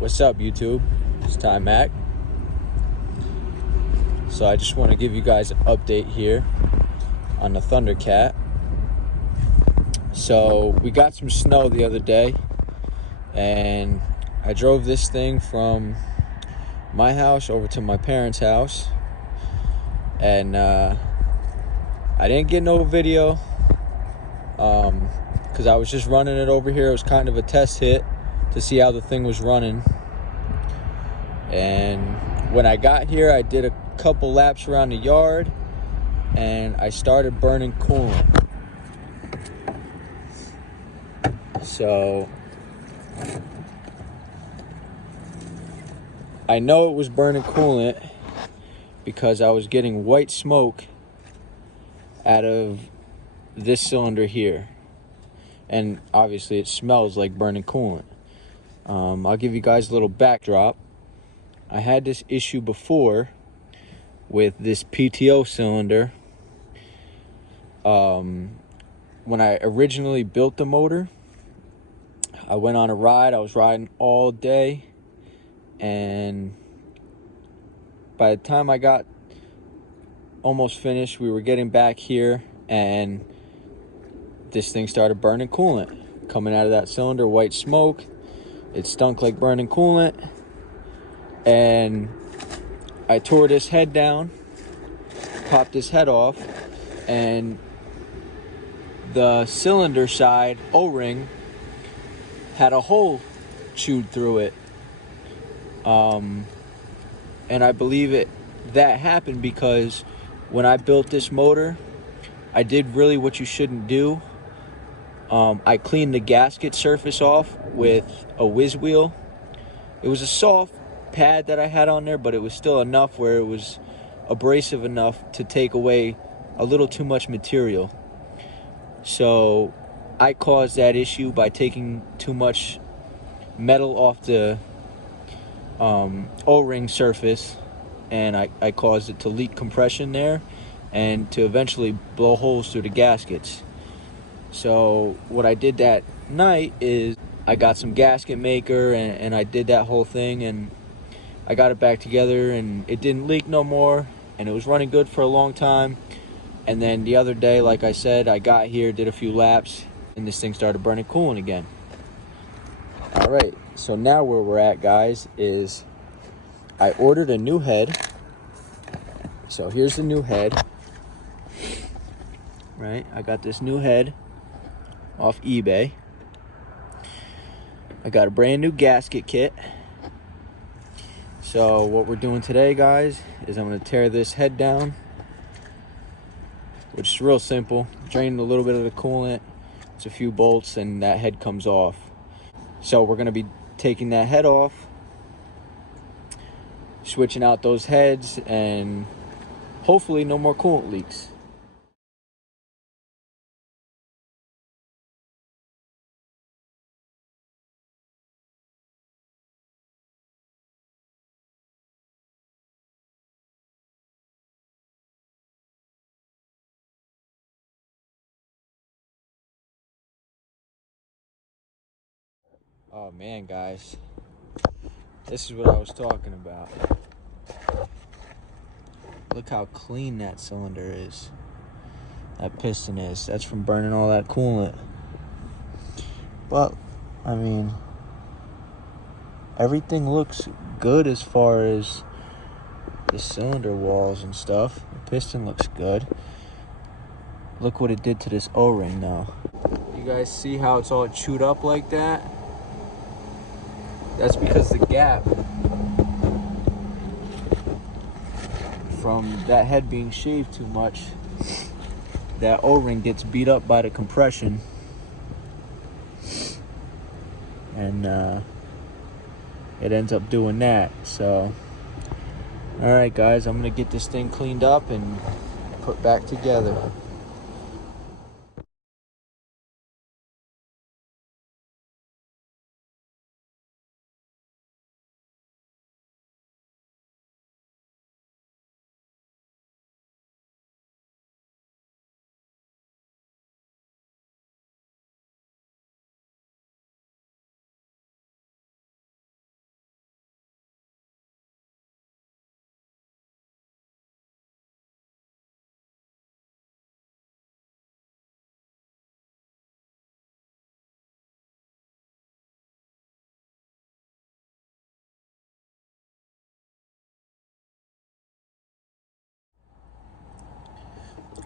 What's up, YouTube? It's Time Mac. So I just want to give you guys an update here on the Thundercat. So we got some snow the other day, and I drove this thing from my house over to my parents' house, and I didn't get no video because I was just running it over here. It was kind of a test hit to see how the thing was running. And when I got here, I did a couple laps around the yard and I started burning coolant. So I know it was burning coolant because I was getting white smoke out of this cylinder here, and obviously it smells like burning coolant. I'll give you guys a little backdrop. I had this issue before with this PTO cylinder. When I originally built the motor, I went on a ride. I was riding all day, and by the time I got almost finished, we were getting back here, and this thing started burning coolant coming out of that cylinder. White smoke. It stunk like burning coolant, and I tore this head down, popped this head off, and the cylinder side O-ring had a hole chewed through it. And I believe that happened because when I built this motor, I did really what you shouldn't do. I cleaned the gasket surface off with a whiz wheel. It was a soft pad that I had on there, but it was still enough where it was abrasive enough to take away a little too much material. So I caused that issue by taking too much metal off the O-ring surface, and I caused it to leak compression there and to eventually blow holes through the gaskets. So what I did that night is I got some gasket maker and I did that whole thing, and I got it back together, and it didn't leak no more, and it was running good for a long time. And then the other day, like I said, I got here, did a few laps, and this thing started burning coolant again. All right, so now where we're at, guys, is I ordered a new head. So here's the new head. Right, I got this new head off eBay. I got a brand new gasket kit. So what we're doing today, guys, is I'm going to tear this head down, which is real simple. Drain a little bit of the coolant, it's a few bolts, and that head comes off. So we're going to be taking that head off, switching out those heads, and hopefully no more coolant leaks. Oh man, guys, this is what I was talking about. Look how clean that cylinder is. That piston is. That's from burning all that coolant. But, I mean, everything looks good as far as the cylinder walls and stuff. The piston looks good. Look what it did to this O-ring now. You guys see how it's all chewed up like that? That's because the gap from that head being shaved too much, that O-ring gets beat up by the compression, and it ends up doing that. So all right, guys, I'm gonna get this thing cleaned up and put back together.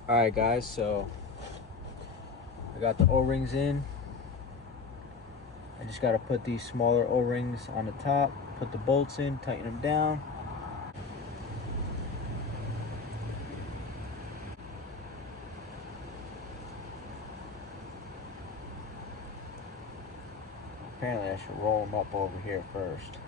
Alright guys, so I got the O-rings in. I just got to put these smaller O-rings on the top, put the bolts in, tighten them down. Apparently I should roll them up over here first.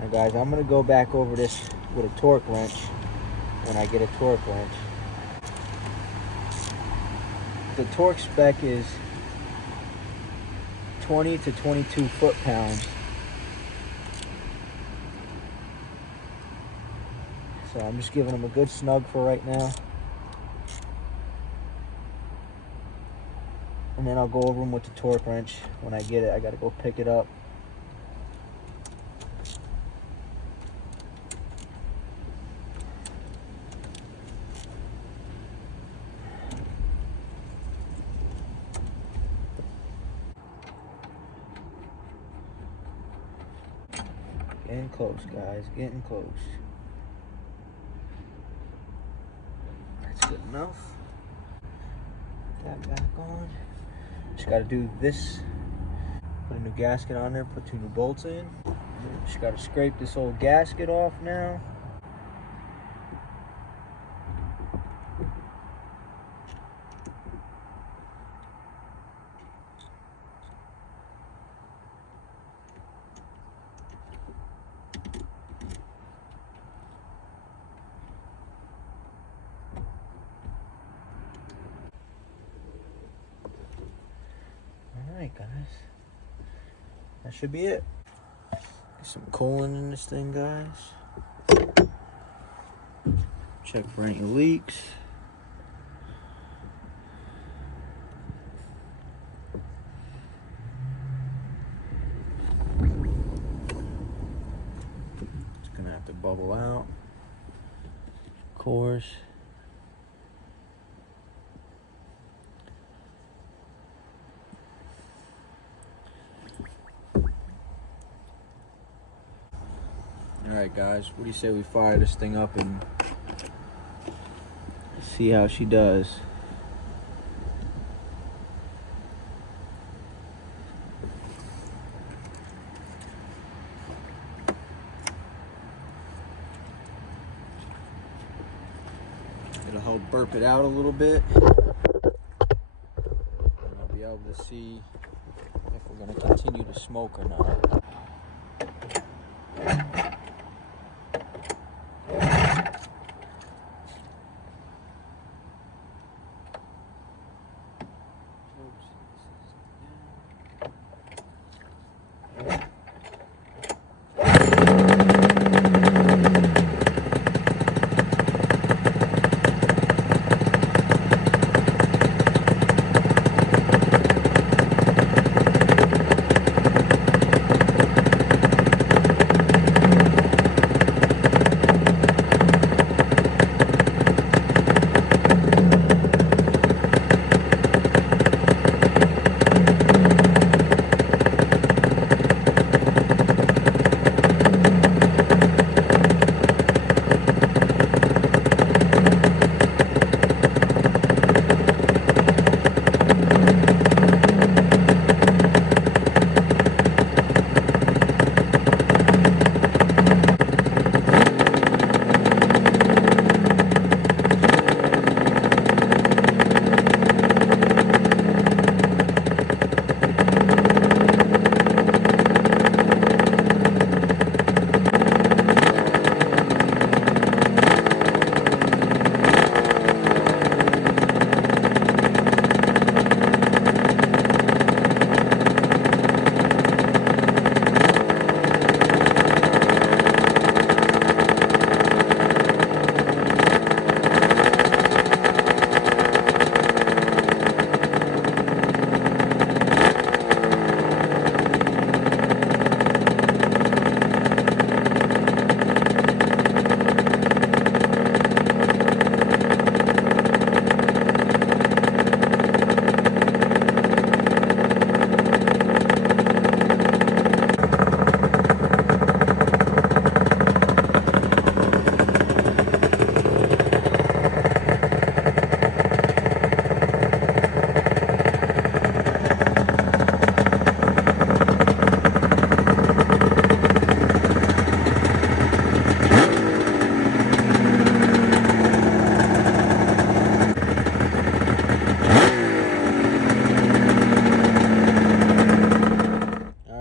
Now guys, I'm going to go back over this with a torque wrench when I get a torque wrench. The torque spec is 20 to 22 foot-pounds. So I'm just giving them a good snug for right now. And then I'll go over them with the torque wrench when I get it. I got to go pick it up. Getting close, guys, getting close. That's good enough. Put that back on. Just got to do this. Put a new gasket on there, put 2 new bolts in. Just got to scrape this old gasket off now. Alright guys, that should be it. Get some coolant in this thing, guys. Check for any leaks. It's gonna have to bubble out, of course. Alright guys, what do you say we fire this thing up and see how she does? It'll help burp it out a little bit. And I'll be able to see if we're going to continue to smoke or not.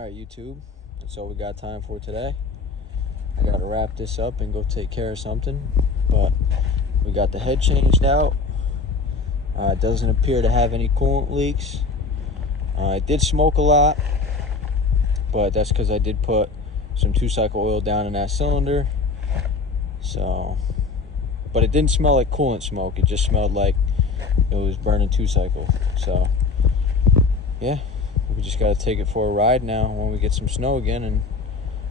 Alright, YouTube, that's all we got time for today. I gotta wrap this up and go take care of something, but we got the head changed out. It doesn't appear to have any coolant leaks. It did smoke a lot, but that's because I did put some 2-cycle oil down in that cylinder. So, but it didn't smell like coolant smoke. It just smelled like it was burning 2-cycle. So, yeah, we just got to take it for a ride now when we get some snow again, and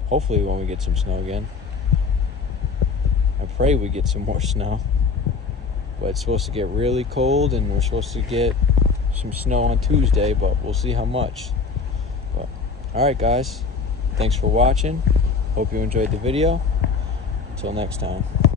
hopefully when we get some snow again. I pray we get some more snow. But it's supposed to get really cold, and we're supposed to get some snow on Tuesday, but we'll see how much. But, alright guys, thanks for watching. Hope you enjoyed the video. Until next time.